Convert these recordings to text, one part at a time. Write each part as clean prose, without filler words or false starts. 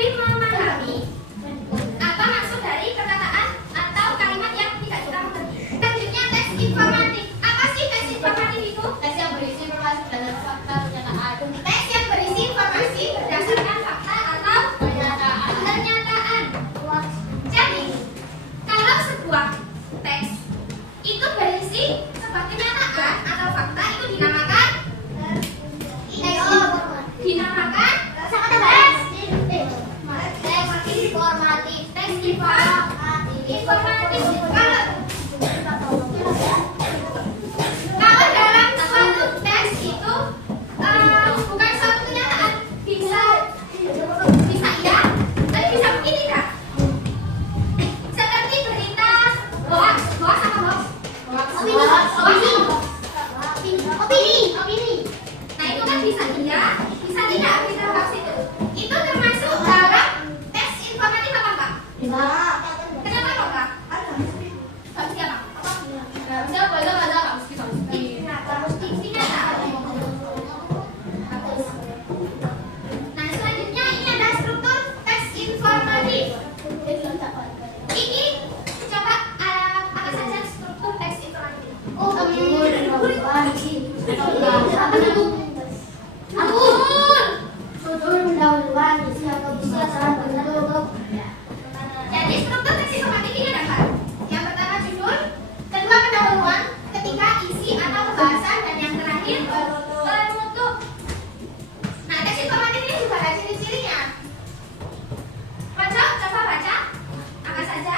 lebih memahami apa maksud dari perkataan atau kalimat yang tidak kita mengerti. Selanjutnya teks informatif. Apa sih teks informatif itu? Teks yang berisi informasi berdasarkan fakta pernyataan. Teks yang berisi informasi berdasarkan fakta atau pernyataan. Jadi, kalau sebuah teks itu berisi sebuah kenyataan atau fakta itu dinamakan Informatif. teks informatif. Kalau dalam suatu teks itu bukan suatu kenyataan, bisa iya, tapi bisa mungkin tidak. Seperti berita hoax apa hoax? Opini. Nah itu kan bisa iya, bisa tidak berita hoax itu. Itu termasuk dalam teks informatif apa enggak? Kenapa enggak? Bagus ya Pak? Siapa itu ada mesti Nah selanjutnya ini ada struktur teks informatif. Ini coba apa saja struktur teks informatif? Jadi struktur teks informatif ini ada empat. Yang pertama judul, kedua pendahuluan, ketiga isi atau pembahasan, dan yang terakhir penutup. Nah teks informatif ini juga ada ciri-cirinya. Pojok coba baca apa saja?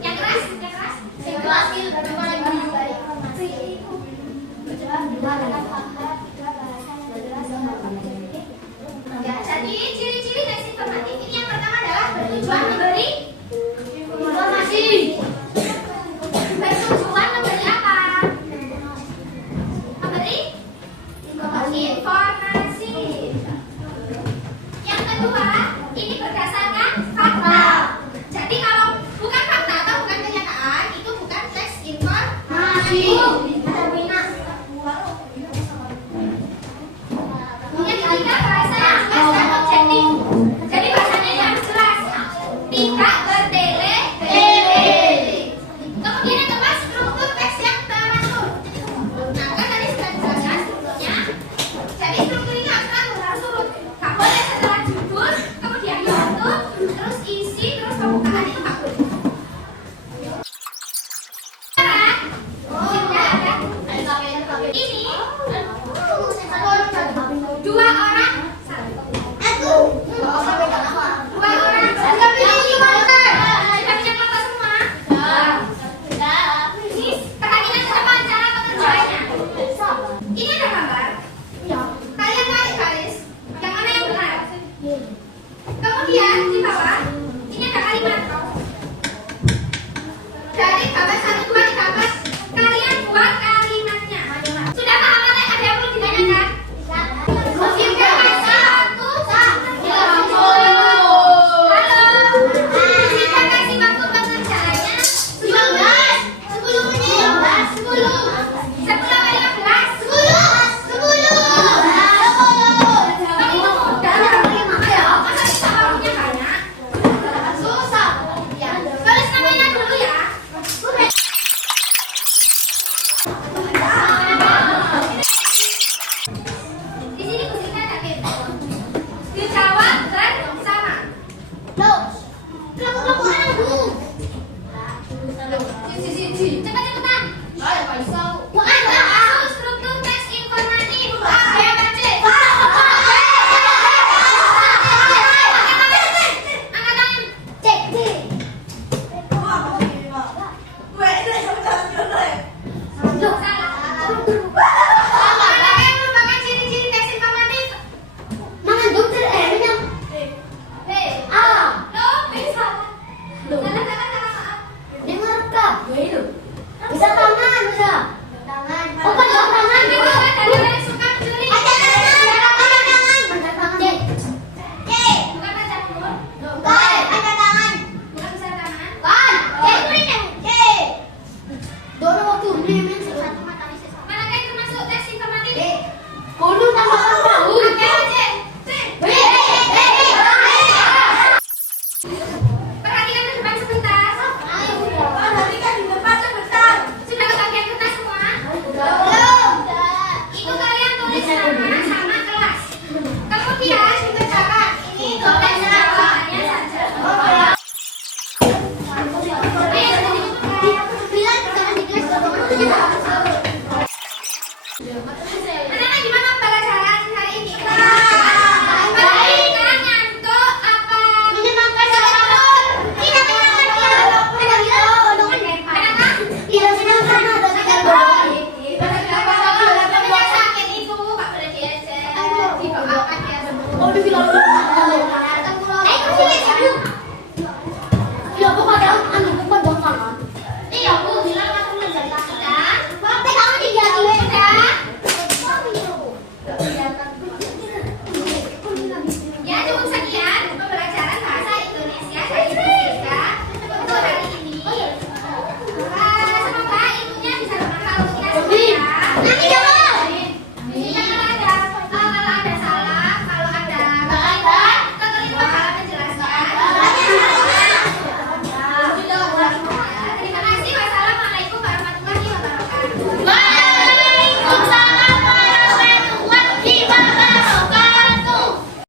Yang keras? Ya, jadi ciri-ciri teks informatif ini yang pertama adalah bertujuan memberi informasi. Bertujuan memberi apa? Memberi informasi. Yang kedua, ini berdasarkan fakta. Jadi kalau bukan fakta atau bukan kenyataan, itu bukan teks informatif.